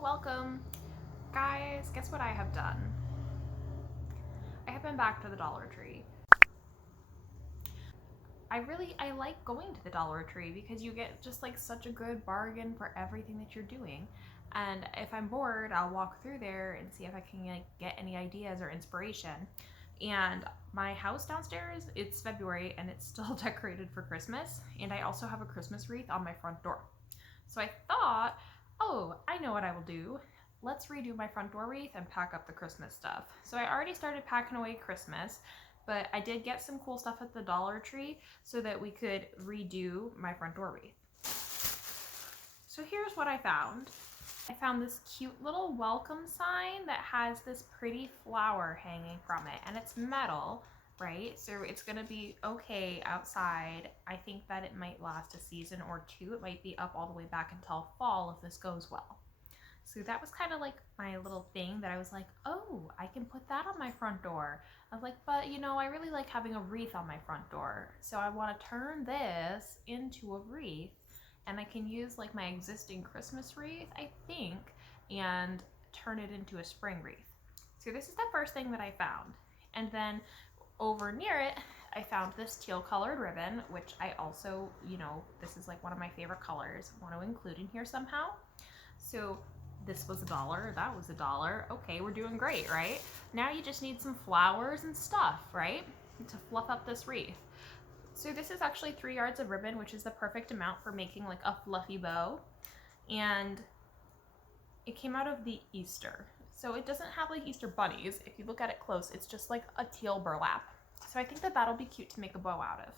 welcome. Guys, guess what I have done? I have been back to the Dollar Tree. I like going to the Dollar Tree because you get just like such a good bargain for everything that you're doing. And if I'm bored, I'll walk through there and see if I can get any ideas or inspiration. And my house downstairs, it's February and it's still decorated for Christmas. And I also have a Christmas wreath on my front door. So I thought, oh, I know what I will do. Let's redo my front door wreath and pack up the Christmas stuff. So I already started packing away Christmas, but I did get some cool stuff at the Dollar Tree so that we could redo my front door wreath. So here's what I found. I found this cute little welcome sign that has this pretty flower hanging from it, and it's metal, right? So it's gonna be okay outside. I think that it might last a season or two. It might be up all the way back until fall if this goes well. So that was kind of like my little thing that I was like, oh, I can put that on my front door. I was like, but you know, I really like having a wreath on my front door. So I want to turn this into a wreath, and I can use like my existing Christmas wreath, I think, and turn it into a spring wreath. So this is the first thing that I found. And then over near it, I found this teal colored ribbon, which I also, this is like one of my favorite colors. I want to include in here somehow. So this was $1, that was $1. Okay, we're doing great, right? Now you just need some flowers and stuff, right? To fluff up this wreath. So this is actually 3 yards of ribbon, which is the perfect amount for making like a fluffy bow. And it came out of the Easter. So it doesn't have like Easter bunnies. If you look at it close, it's just like a teal burlap. So I think that that'll be cute to make a bow out of.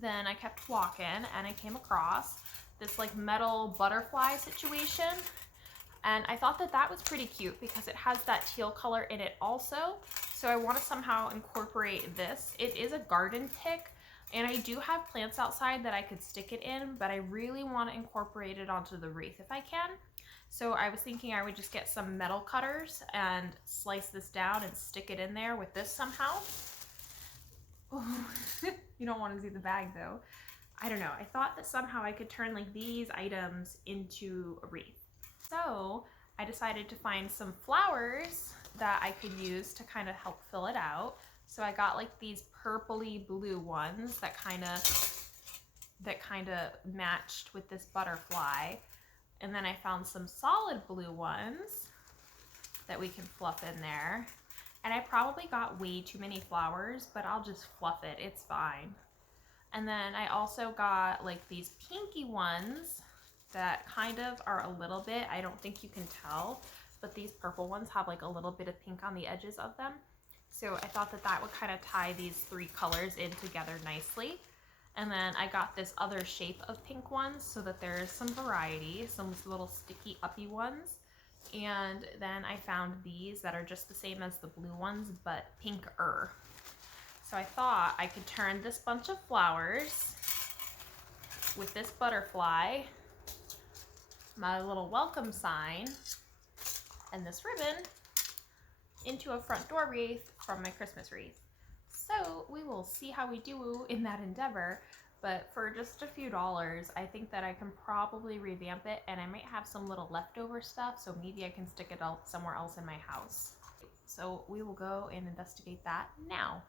Then I kept walking and I came across this like metal butterfly situation, and I thought that that was pretty cute because it has that teal color in it also. So I want to somehow incorporate this. It is a garden pick, and I do have plants outside that I could stick it in, but I really want to incorporate it onto the wreath if I can. So I was thinking I would just get some metal cutters and slice this down and stick it in there with this somehow. You don't want to see the bag though. I don't know, I thought that somehow I could turn like these items into a wreath. So I decided to find some flowers that I could use to kind of help fill it out. So I got like these purpley blue ones that kind of matched with this butterfly. And then I found some solid blue ones that we can fluff in there. And I probably got way too many flowers, but I'll just fluff it, it's fine. And then I also got like these pinky ones that kind of are a little bit, I don't think you can tell, but these purple ones have like a little bit of pink on the edges of them. So I thought that that would kind of tie these 3 colors in together nicely. And then I got this other shape of pink ones so that there is some variety, some little sticky uppy ones. And then I found these that are just the same as the blue ones, but pinker. So I thought I could turn this bunch of flowers with this butterfly, my little welcome sign, and this ribbon into a front door wreath from my Christmas wreath. So we will see how we do in that endeavor, but for just a few dollars, I think that I can probably revamp it, and I might have some little leftover stuff, so maybe I can stick it out somewhere else in my house. So we will go and investigate that now.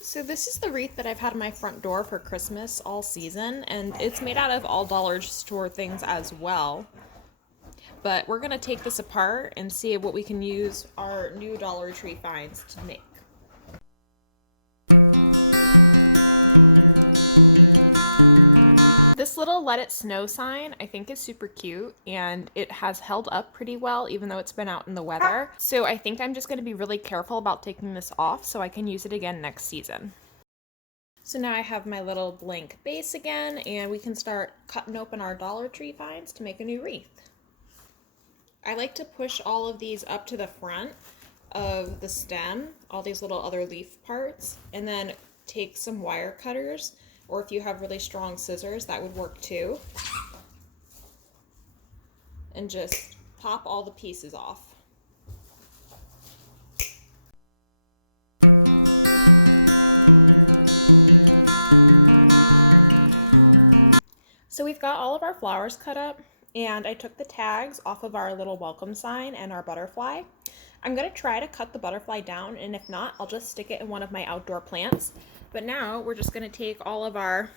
So this is the wreath that I've had on my front door for Christmas all season, and it's made out of all dollar store things as well. But we're gonna take this apart and see what we can use our new Dollar Tree finds to make. This little Let It Snow sign I think is super cute, and it has held up pretty well even though it's been out in the weather. So I think I'm just going to be really careful about taking this off so I can use it again next season. So now I have my little blank base again, and we can start cutting open our Dollar Tree finds to make a new wreath. I like to push all of these up to the front of the stem, all these little other leaf parts, and then take some wire cutters, or if you have really strong scissors, that would work too. And just pop all the pieces off. So we've got all of our flowers cut up, and I took the tags off of our little welcome sign and our butterfly. I'm gonna try to cut the butterfly down, and if not, I'll just stick it in one of my outdoor plants. But now we're just gonna take all of our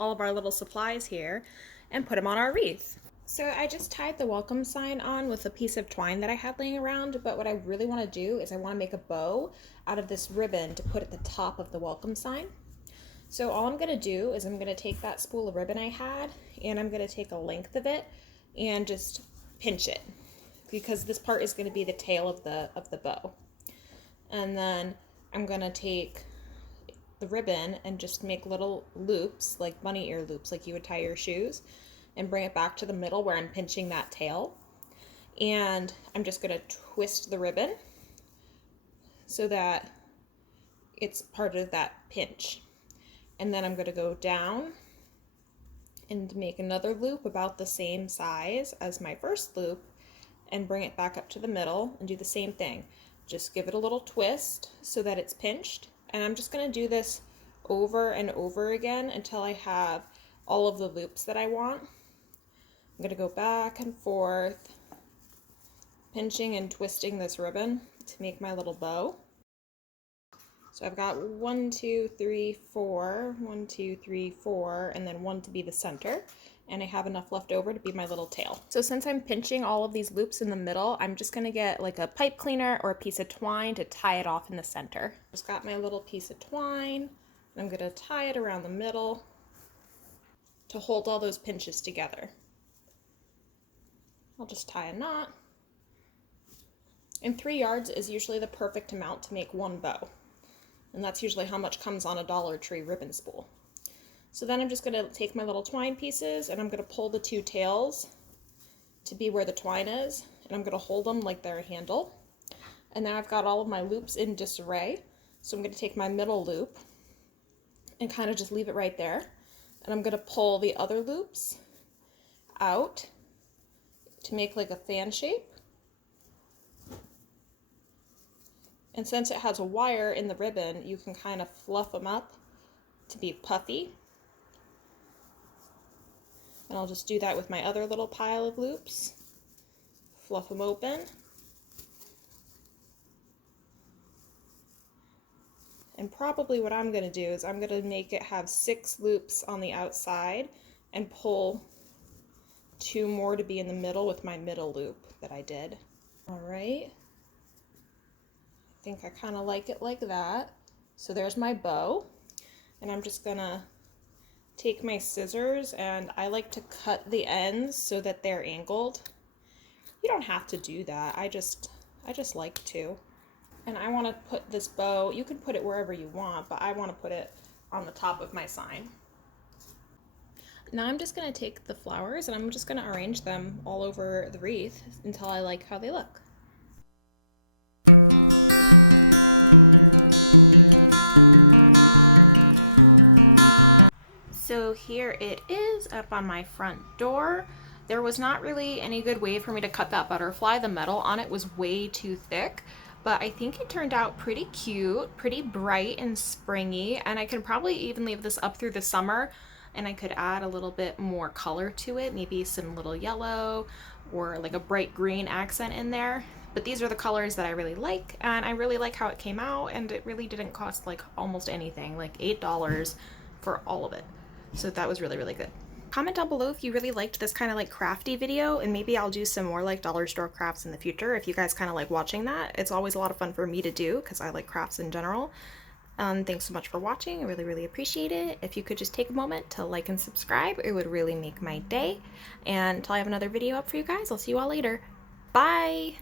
little supplies here and put them on our wreath. So I just tied the welcome sign on with a piece of twine that I had laying around, but what I really want to do is I want to make a bow out of this ribbon to put at the top of the welcome sign. So all I'm going to do is I'm going to take that spool of ribbon I had, and I'm going to take a length of it and just pinch it, because this part is going to be the tail of the bow. And then I'm going to take the ribbon and just make little loops, like bunny ear loops, like you would tie your shoes, and bring it back to the middle where I'm pinching that tail. And I'm just going to twist the ribbon so that it's part of that pinch. And then I'm going to go down and make another loop about the same size as my first loop and bring it back up to the middle and do the same thing. Just give it a little twist so that it's pinched. And I'm just going to do this over and over again until I have all of the loops that I want. I'm going to go back and forth, pinching and twisting this ribbon to make my little bow. So I've got 1, 2, 3, 4, 1, 2, 3, 4, and then 1 to be the center. And I have enough left over to be my little tail. So since I'm pinching all of these loops in the middle, I'm just going to get like a pipe cleaner or a piece of twine to tie it off in the center. Just got my little piece of twine, and I'm going to tie it around the middle to hold all those pinches together. I'll just tie a knot. And 3 yards is usually the perfect amount to make one bow. And that's usually how much comes on a Dollar Tree ribbon spool. So then I'm just going to take my little twine pieces and I'm going to pull the 2 tails to be where the twine is. And I'm going to hold them like they're a handle. And now I've got all of my loops in disarray. So I'm going to take my middle loop and kind of just leave it right there. And I'm going to pull the other loops out to make like a fan shape. And since it has a wire in the ribbon, you can kind of fluff them up to be puffy. And I'll just do that with my other little pile of loops. Fluff them open. And probably what I'm going to do is I'm going to make it have 6 loops on the outside and pull 2 more to be in the middle with my middle loop that I did. Alright. I think I kind of like it like that. So there's my bow. And I'm just going to take my scissors, and I like to cut the ends so that they're angled. You don't have to do that. I just like to. And I want to put this bow, you can put it wherever you want, but I want to put it on the top of my sign. Now I'm just going to take the flowers and I'm just going to arrange them all over the wreath until I like how they look. So here it is up on my front door. There was not really any good way for me to cut that butterfly. The metal on it was way too thick, but I think it turned out pretty cute, pretty bright and springy, and I could probably even leave this up through the summer, and I could add a little bit more color to it, maybe some little yellow or like a bright green accent in there. But these are the colors that I really like, and I really like how it came out, and it really didn't cost like almost anything, like $8 for all of it. So that was really, really good. Comment down below if you really liked this kind of like crafty video, and maybe I'll do some more like dollar store crafts in the future if you guys kind of like watching that. It's always a lot of fun for me to do because I like crafts in general. Thanks so much for watching. I really, really appreciate it. If you could just take a moment to like and subscribe, it would really make my day. And until I have another video up for you guys, I'll see you all later. Bye!